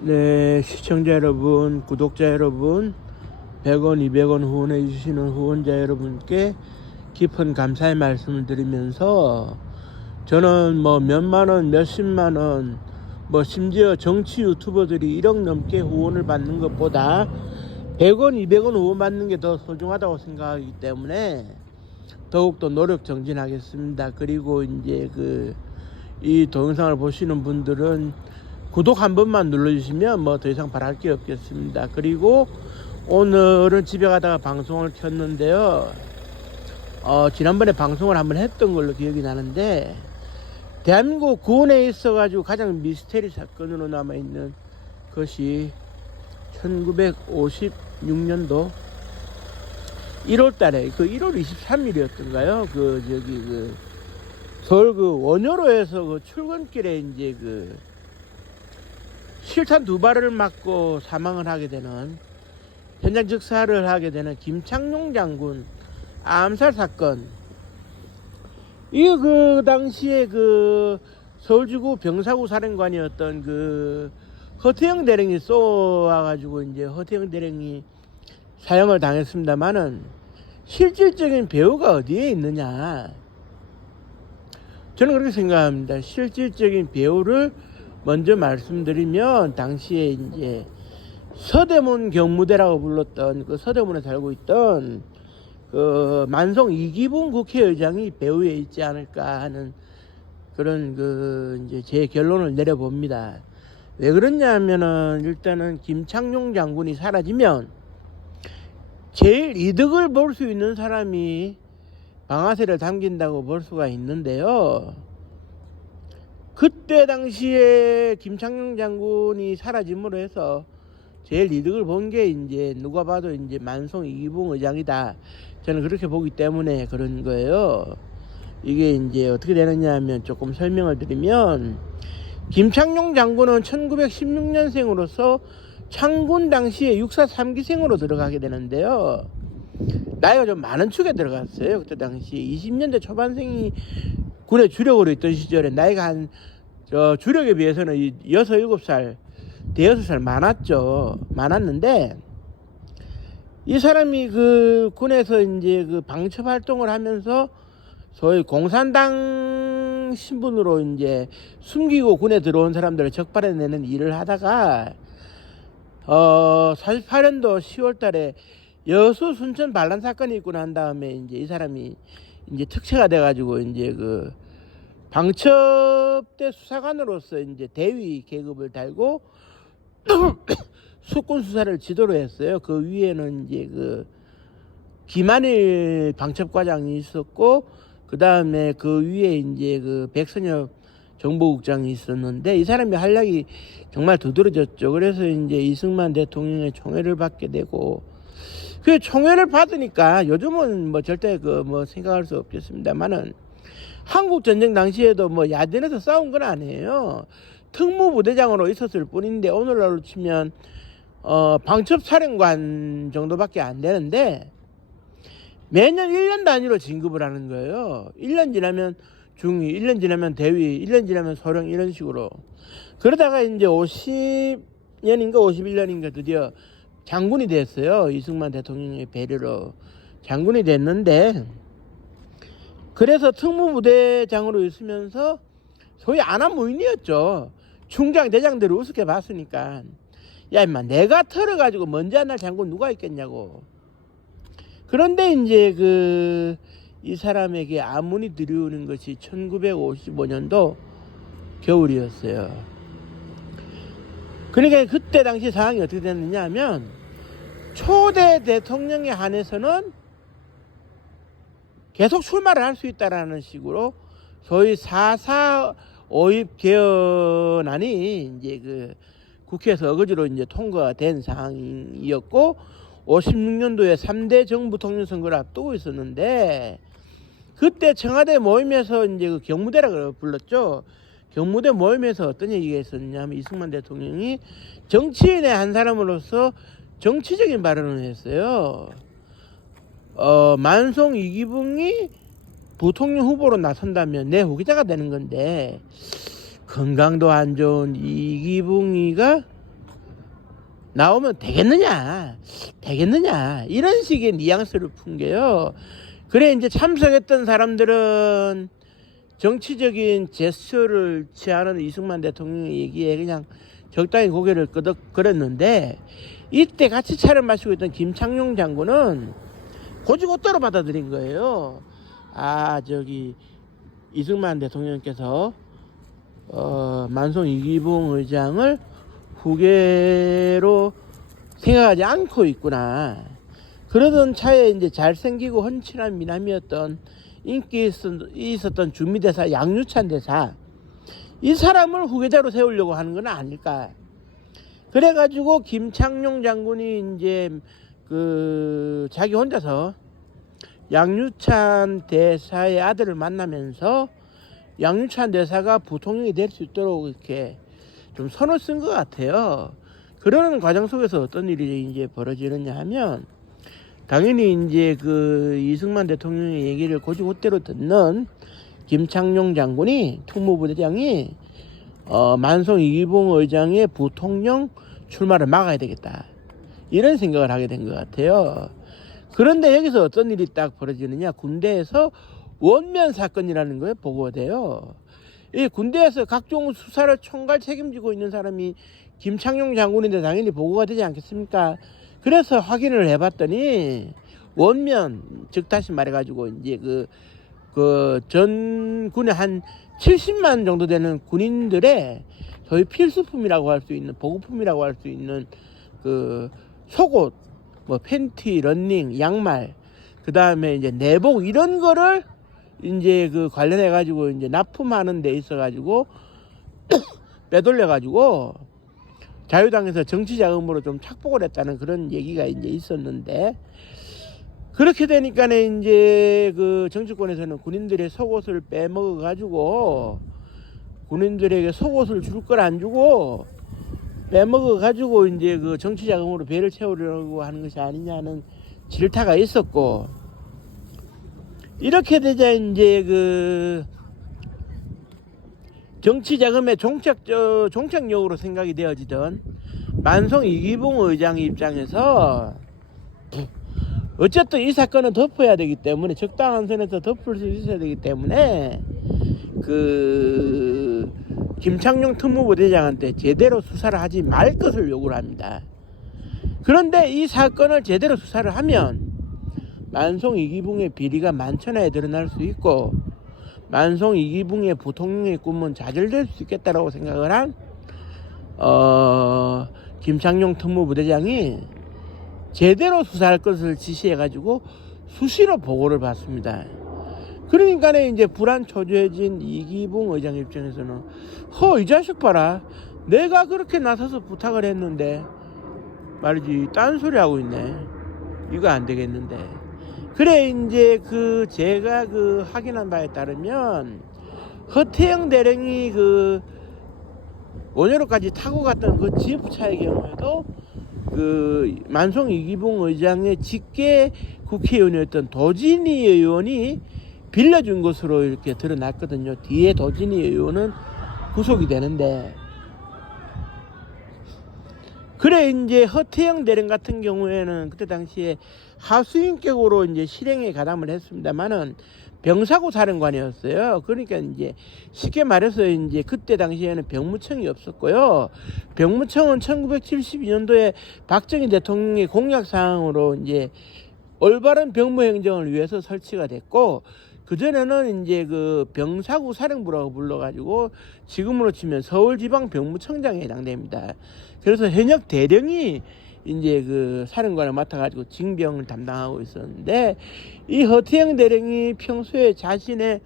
네, 시청자 여러분, 구독자 여러분, 100원, 200원 후원해 주시는 후원자 여러분께 깊은 감사의 말씀을 드리면서, 저는 뭐 몇만 원, 몇십만 원, 뭐 심지어 정치 유튜버들이 1억 넘게 후원을 받는 것보다 100원, 200원 후원 받는 게 더 소중하다고 생각하기 때문에 더욱더 노력 정진하겠습니다. 그리고 이제 이 동영상을 보시는 분들은 구독 한 번만 눌러주시면 뭐 더 이상 바랄 게 없겠습니다. 그리고 오늘은 집에 가다가 방송을 켰는데요. 지난번에 방송을 한번 했던 걸로 기억이 나는데, 대한민국 구원에 있어가지고 가장 미스테리 사건으로 남아있는 것이 1956년도 1월달에 1월 23일이었던가요? 서울 원효로에서 출근길에 이제 실탄 2발을 맞고 사망을 하게 되는, 현장 즉사를 하게 되는 김창룡 장군 암살 사건. 이게 당시에 서울지구 병사구 사령관이었던 허태영 대령이 쏘아가지고 이제 허태영 대령이 사형을 당했습니다만은, 실질적인 배후가 어디에 있느냐, 저는 그렇게 생각합니다. 실질적인 배후를 먼저 말씀드리면, 당시에 이제 서대문 경무대라고 불렀던 서대문에 살고 있던 만성 이기붕 국회의장이 배후에 있지 않을까 하는 그런 이제 제 결론을 내려봅니다. 왜 그러냐면은, 일단은 김창룡 장군이 사라지면 제일 이득을 볼 수 있는 사람이 방아쇠를 당긴다고 볼 수가 있는데요. 그때 당시에 김창룡 장군이 사라짐으로 해서 제일 이득을 본 게 이제 누가 봐도 이제 만성 이기붕 의장이다. 저는 그렇게 보기 때문에 그런 거예요. 이게 이제 어떻게 되느냐 하면, 조금 설명을 드리면, 김창룡 장군은 1916년생으로서 창군 당시에 육사 3기생으로 들어가게 되는데요. 나이가 좀 많은 축에 들어갔어요. 그때 당시 20년대 초반생이 군에 주력으로 있던 시절에 나이가 주력에 비해서는 6, 7살, 대여섯 살 많았는데, 이 사람이 군에서 이제 방첩 활동을 하면서 소위 공산당 신분으로 이제 숨기고 군에 들어온 사람들을 적발해내는 일을 하다가 48년도 10월 달에 여수 순천 반란 사건이 있고 난 다음에 이제 이 사람이 이제 특채가 돼가지고 이제 방첩대 수사관으로서 이제 대위 계급을 달고 수권 수사를 지도로 했어요. 그 위에는 이제 김한일 방첩과장이 있었고, 그 다음에 그 위에 이제 백선엽 정보국장이 있었는데, 이 사람이 활약이 정말 두드러졌죠. 그래서 이제 이승만 대통령의 총애를 받게 되고, 그 총애를 받으니까 요즘은 뭐 절대 생각할 수 없겠습니다만은, 한국 전쟁 당시에도 뭐 야전에서 싸운 건 아니에요. 특무부대장으로 있었을 뿐인데, 오늘날로 치면 방첩사령관 정도밖에 안 되는데, 매년 1년 단위로 진급을 하는 거예요. 1년 지나면 중위, 1년 지나면 대위, 1년 지나면 소령, 이런 식으로. 그러다가 이제 50년인가 51년인가 드디어 장군이 됐어요. 이승만 대통령의 배려로 장군이 됐는데, 그래서 특무부대장으로 있으면서 소위 안하무인이었죠. 중장 대장들을 우습게 봤으니까, 야 임마, 내가 털어가지고 먼저 한 날 장군 누가 있겠냐고. 그런데 이제 이 사람에게 아문이 들이오는 것이 1955년도 겨울이었어요. 그러니까 그때 당시 상황이 어떻게 됐느냐 하면, 초대 대통령에 한해서는 계속 출마를 할 수 있다라는 식으로 소위 4.4 5.입 개헌안이 이제 국회에서 어거지로 이제 통과가 된 상황이었고, 56년도에 3대 정부 통일선거를 앞두고 있었는데, 그때 청와대 모임에서 이제 경무대라고 불렀죠. 경무대 모임에서 어떤 얘기가 있었냐면, 이승만 대통령이 정치인의 한 사람으로서 정치적인 발언을 했어요. 만성 이기붕이 부통령 후보로 나선다면 내 후계자가 되는 건데, 건강도 안 좋은 이기붕이가 나오면 되겠느냐 이런 식의 뉘앙스를 풍겨요. 그래 이제 참석했던 사람들은 정치적인 제스처를 취하는 이승만 대통령의 얘기에 그냥 적당히 고개를 끄덕거렸는데, 이때 같이 차를 마시고 있던 김창룡 장군은 고지고대로 받아들인 거예요. 아, 저기 이승만 대통령께서 만송 이기붕 의장을 후계로 생각하지 않고 있구나. 그러던 차에 이제 잘생기고 헌칠한 미남이었던 인기 있었던 주미대사 양유찬 대사, 이 사람을 후계자로 세우려고 하는 건 아닐까. 그래가지고 김창룡 장군이 이제 자기 혼자서 양유찬 대사의 아들을 만나면서 양유찬 대사가 부통령이 될 수 있도록 이렇게 좀 선을 쓴 것 같아요. 그러는 과정 속에서 어떤 일이 이제 벌어지느냐 하면, 당연히 이제 이승만 대통령의 얘기를 고지고대로 듣는 김창룡 장군이, 특무부대장이 만송 이기붕 의장의 부통령 출마를 막아야 되겠다, 이런 생각을 하게 된 것 같아요. 그런데 여기서 어떤 일이 딱 벌어지느냐, 군대에서 원면 사건이라는 거에 보고가 돼요. 이 군대에서 각종 수사를 총괄 책임지고 있는 사람이 김창룡 장군인데 당연히 보고가 되지 않겠습니까? 그래서 확인을 해봤더니 원면, 즉 다시 말해가지고 이제 전군에 한 70만 정도 되는 군인들의 저희 필수품이라고 할 수 있는, 보급품이라고 할 수 있는 속옷, 뭐 팬티, 런닝, 양말, 그 다음에 이제 내복, 이런 거를 이제 관련해 가지고 이제 납품하는 데 있어 가지고 빼돌려 가지고 자유당에서 정치 자금으로 좀 착복을 했다는 그런 얘기가 이제 있었는데, 그렇게 되니까 이제 정치권에서는 군인들의 속옷을 빼먹어 가지고, 군인들에게 속옷을 줄 걸 안 주고 빼먹어 가지고 이제 정치 자금으로 배를 채우려고 하는 것이 아니냐는 질타가 있었고, 이렇게 되자 이제 정치 자금의 종착역으로 생각이 되어지던 만송 이기붕 의장 입장에서 어쨌든 이 사건은 덮어야 되기 때문에, 적당한 선에서 덮을 수 있어야 되기 때문에 김창룡 특무부대장한테 제대로 수사를 하지 말 것을 요구를 합니다. 그런데 이 사건을 제대로 수사를 하면 만송 이기붕의 비리가 만천하에 드러날 수 있고, 만송 이기붕의 부통령의 꿈은 좌절될 수 있겠다라고 생각을 한 김창룡 특무부대장이 제대로 수사할 것을 지시해가지고 수시로 보고를 받습니다. 그러니까 이제 불안 초조해진 이기붕 의장 입장에서는 이 자식 봐라, 내가 그렇게 나서서 부탁을 했는데 말이지 딴소리 하고 있네, 이거 안 되겠는데. 그래 이제 제가 확인한 바에 따르면 허태영 대령이 원효로까지 타고 갔던 지프차의 경우에도 만송 이기붕 의장의 직계 국회의원이었던 도진희 의원이 빌려준 것으로 이렇게 드러났거든요. 뒤에 도진희 의원은 구속이 되는데, 그래 이제 허태영 대령 같은 경우에는 그때 당시에 하수인격으로 이제 실행에 가담을 했습니다만은 병사고 사령관이었어요. 그러니까 이제 쉽게 말해서 이제 그때 당시에는 병무청이 없었고요. 병무청은 1972년도에 박정희 대통령의 공약 사항으로 이제 올바른 병무 행정을 위해서 설치가 됐고, 그전에는 이제 병사구 사령부라고 불러가지고 지금으로 치면 서울지방병무청장에 해당됩니다. 그래서 현역 대령이 이제 사령관을 맡아가지고 징병을 담당하고 있었는데, 이 허태영 대령이 평소에 자신의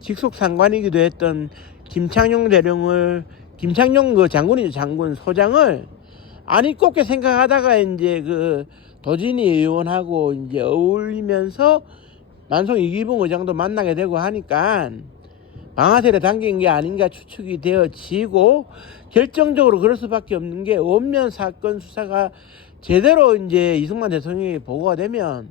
직속 상관이기도 했던 김창룡 장군이죠, 장군 소장을 아니 꼽게 생각하다가 이제 도진희 의원하고 이제 어울리면서 만송 이기붕 의장도 만나게 되고 하니까 방아쇠를 당긴 게 아닌가 추측이 되어지고, 결정적으로 그럴 수밖에 없는 게 원면 사건 수사가 제대로 이제 이승만 대통령이 보고가 되면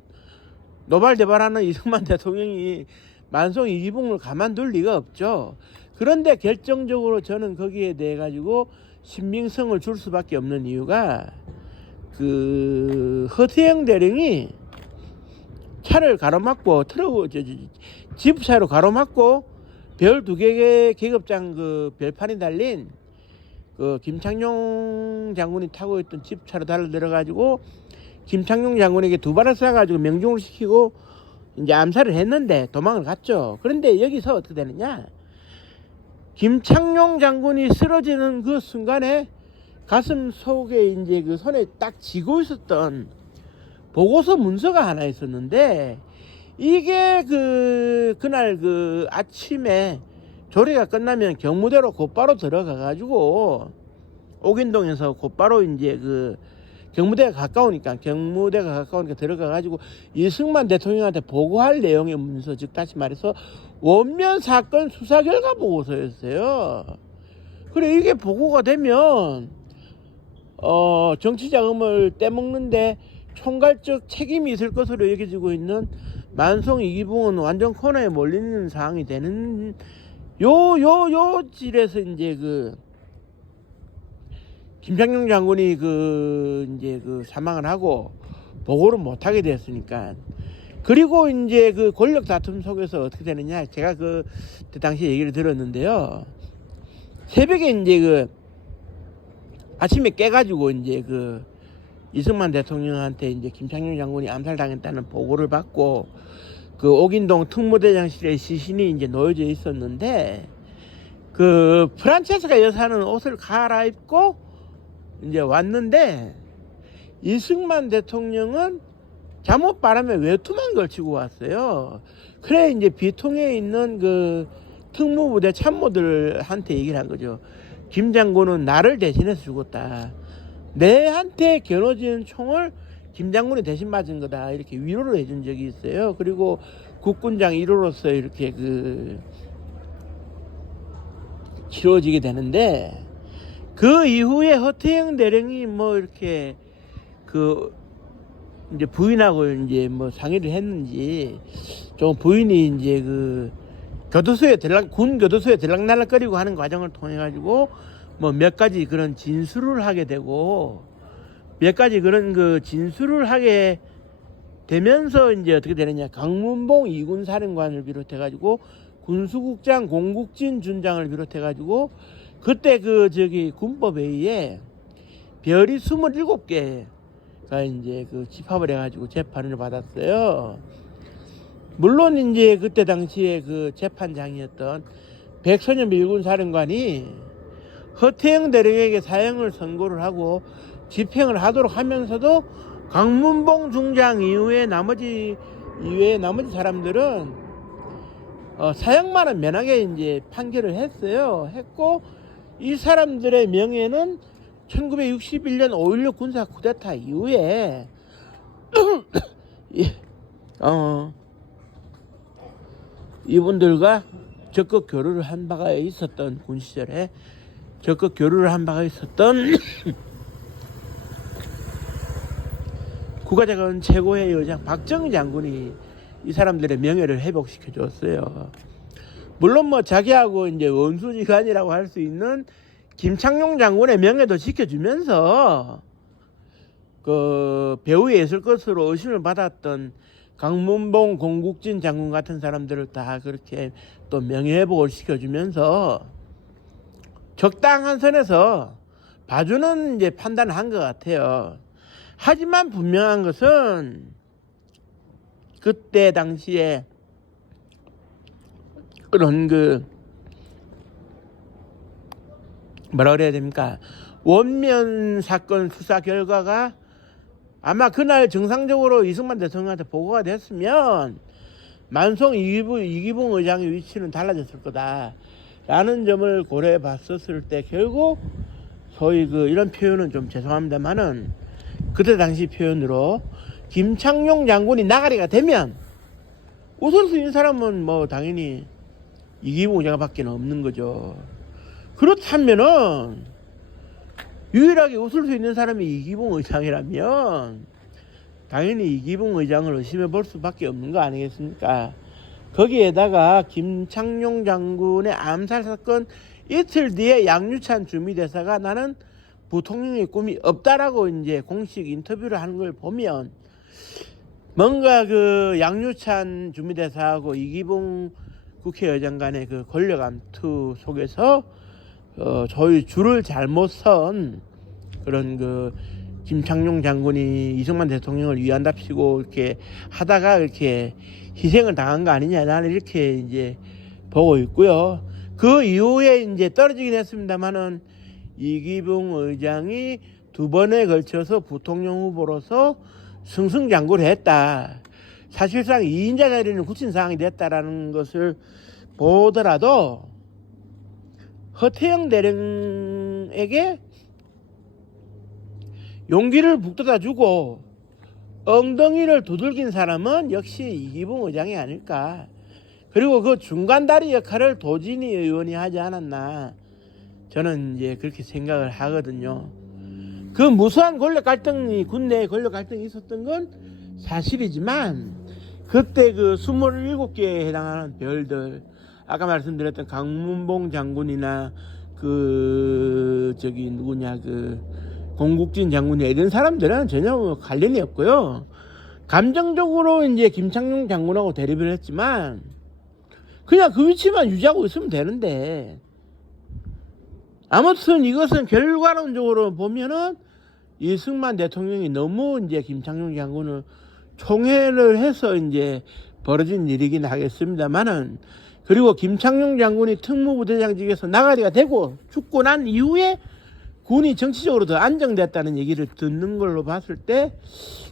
노발대발하는 이승만 대통령이 만송 이기붕을 가만둘 리가 없죠. 그런데 결정적으로 저는 거기에 대해 가지고 신빙성을 줄 수밖에 없는 이유가, 그 허태영 대령이 차를 가로막고 지프차로 가로막고 별 2개 계급장 그 별판이 달린 그 김창룡 장군이 타고 있던 지프차로 달려들어가지고 김창룡 장군에게 2발을 쏴가지고 명중을 시키고 이제 암살을 했는데 도망을 갔죠. 그런데 여기서 어떻게 되느냐? 김창룡 장군이 쓰러지는 그 순간에 가슴 속에 이제 그 손에 딱 쥐고 있었던 보고서 문서가 하나 있었는데, 이게 그날 그 아침에 조례가 끝나면 경무대로 곧바로 들어가 가지고 옥인동에서 곧바로 이제 그 경무대가 가까우니까 들어가 가지고 이승만 대통령한테 보고할 내용의 문서, 즉 다시 말해서 원면 사건 수사 결과 보고서였어요. 그래 이게 보고가 되면 정치 자금을 떼먹는데 총괄적 책임이 있을 것으로 여겨지고 있는 만송 이기붕은 완전 코너에 몰리는 상황이 되는 요 질에서 이제 그 김창룡 장군이 이제 사망을 하고 보고를 못하게 됐으니까. 그리고 이제 그 권력 다툼 속에서 어떻게 되느냐, 제가 그 당시 얘기를 들었는데요. 새벽에 이제 아침에 깨가지고 이제 이승만 대통령한테 이제 김창룡 장군이 암살당했다는 보고를 받고 그 옥인동 특무대장실에 시신이 이제 놓여져 있었는데, 그 프란체스카 여사는 옷을 갈아입고 이제 왔는데 이승만 대통령은 잠옷바람에 외투만 걸치고 왔어요. 그래 이제 비통에 있는 그 특무부대 참모들한테 얘기를 한 거죠. 김 장군은 나를 대신해서 죽었다. 내한테 겨눠진 총을 김 장군이 대신 맞은 거다. 이렇게 위로를 해준 적이 있어요. 그리고 국군장 1호로서 이렇게 치러지게 되는데, 그 이후에 허태영 대령이 뭐 이렇게 이제 부인하고 이제 뭐 상의를 했는지, 좀 부인이 이제 군 교도소에 들락날락거리고 하는 과정을 통해 가지고 뭐 몇 가지 그런 진술을 하게 되고, 몇 가지 그런 진술을 하게 되면서 이제 어떻게 되느냐, 강문봉 2군 사령관을 비롯해 가지고 군수국장 공국진 준장을 비롯해 가지고 그때 군법회의에 별이 27개가 이제 집합을 해가지고 재판을 받았어요. 물론 이제 그때 당시에 재판장이었던 백선엽 1군 사령관이 허태영 대령에게 사형을 선고를 하고 집행을 하도록 하면서도 강문봉 중장 이외의 나머지 사람들은 사형만은 면하게 이제 판결을 했고, 이 사람들의 명예는 1961년 5.16 군사 쿠데타 이후에 이분들과 적극 교류를 한 바가 있었던, 군 시절에 적극 교류를 한 바가 있었던 국가자원 최고의 여장 박정희 장군이 이 사람들의 명예를 회복시켜 줬어요. 물론 뭐 자기하고 이제 원수지간이라고 할 수 있는 김창룡 장군의 명예도 지켜주면서 배후에 있을 것으로 의심을 받았던 강문봉, 공국진 장군 같은 사람들을 다 그렇게 또 명예회복을 시켜주면서 적당한 선에서 봐주는 이제 판단을 한 것 같아요. 하지만 분명한 것은 그때 당시에 그런 뭐라 그래야 됩니까? 원면 사건 수사 결과가 아마 그날 정상적으로 이승만 대통령한테 보고가 됐으면 만송 이기붕 의장의 위치는 달라졌을 거다라는 점을 고려해 봤었을 때, 결국 소위 이런 표현은 좀 죄송합니다만은 그때 당시 표현으로 김창룡 장군이 나가리가 되면 웃을 수 있는 사람은 뭐 당연히 이기붕 의장밖에 없는 거죠. 그렇다면은 유일하게 웃을 수 있는 사람이 이기붕 의장이라면 당연히 이기붕 의장을 의심해 볼 수밖에 없는 거 아니겠습니까? 거기에다가 김창룡 장군의 암살 사건 이틀 뒤에 양유찬 주미대사가 나는 부통령의 꿈이 없다라고 이제 공식 인터뷰를 하는 걸 보면 뭔가 그 양유찬 주미대사하고 이기봉 국회의장 간의 그 권력 암투 속에서 저희 줄을 잘못 선 그런 그 김창룡 장군이 이승만 대통령을 위한답시고 이렇게 하다가 이렇게 희생을 당한 거 아니냐, 나는 이렇게 이제 보고 있고요. 그 이후에 이제 떨어지긴 했습니다만은 이기봉 의장이 2번에 걸쳐서 부통령 후보로서 승승장구를 했다. 사실상 2인자 자리는 굳힌 상황이 됐다라는 것을 보더라도 허태영 대령에게 용기를 북돋아 주고 엉덩이를 두들긴 사람은 역시 이기봉 의장이 아닐까. 그리고 그 중간다리 역할을 도진희 의원이 하지 않았나, 저는 이제 그렇게 생각을 하거든요. 그 무수한 권력 갈등이, 군내 권력 갈등이 있었던 건 사실이지만 그때 그 27개에 해당하는 별들, 아까 말씀드렸던 강문봉 장군이나 그 공국진 장군이 이런 사람들은 전혀 관련이 없고요. 감정적으로 이제 김창룡 장군하고 대립을 했지만 그냥 그 위치만 유지하고 있으면 되는데, 아무튼 이것은 결과론적으로 보면은 이승만 대통령이 너무 이제 김창룡 장군을 총애를 해서 이제 벌어진 일이긴 하겠습니다만은, 그리고 김창룡 장군이 특무부대장직에서 나가리가 되고 죽고 난 이후에 군이 정치적으로 더 안정됐다는 얘기를 듣는 걸로 봤을 때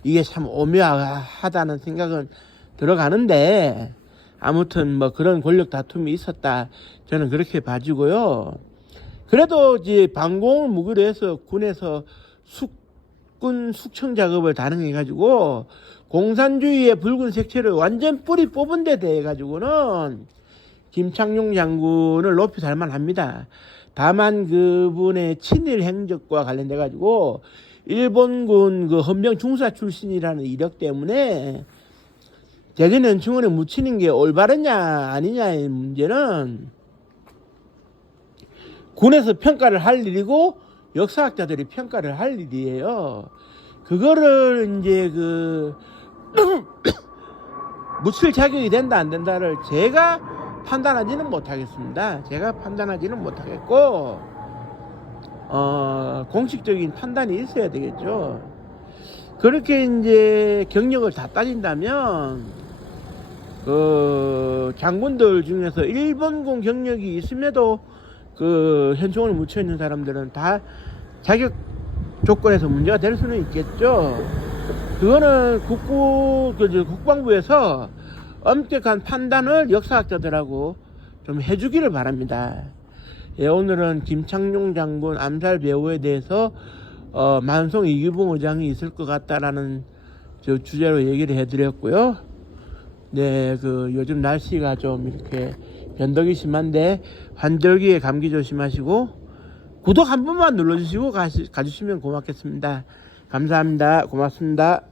이게 참 오묘하다는 생각은 들어가는데, 아무튼 뭐 그런 권력 다툼이 있었다, 저는 그렇게 봐지고요. 그래도 이제 방공을 무기로 해서 군에서 군 숙청 작업을 단행해 가지고 공산주의의 붉은 색채를 완전 뿌리 뽑은 데 대해 가지고는 김창룡 장군을 높이 살만합니다. 다만 그분의 친일 행적과 관련돼 가지고 일본군 그 헌병 중사 출신이라는 이력 때문에 대전 현충원에 묻히는 게 올바르냐 아니냐의 문제는 군에서 평가를 할 일이고 역사학자들이 평가를 할 일이에요. 그거를 이제 묻힐 자격이 된다 안 된다를 제가 판단하지는 못하겠습니다. 제가 판단하지는 못하겠고 공식적인 판단이 있어야 되겠죠. 그렇게 이제 경력을 다 따진다면 장군들 중에서 일본군 경력이 있음에도 그 현충원에 묻혀 있는 사람들은 다 자격 조건에서 문제가 될 수는 있겠죠. 그거는 국방부에서 엄격한 판단을 역사학자들하고 좀 해주기를 바랍니다. 예, 오늘은 김창룡 장군 암살 배후에 대해서 만송 이기봉 의장이 있을 것 같다라는 주제로 얘기를 해드렸고요. 네, 요즘 날씨가 좀 이렇게 변덕이 심한데 환절기에 감기 조심하시고 구독 한 번만 눌러주시고 가주시면 고맙겠습니다. 감사합니다. 고맙습니다.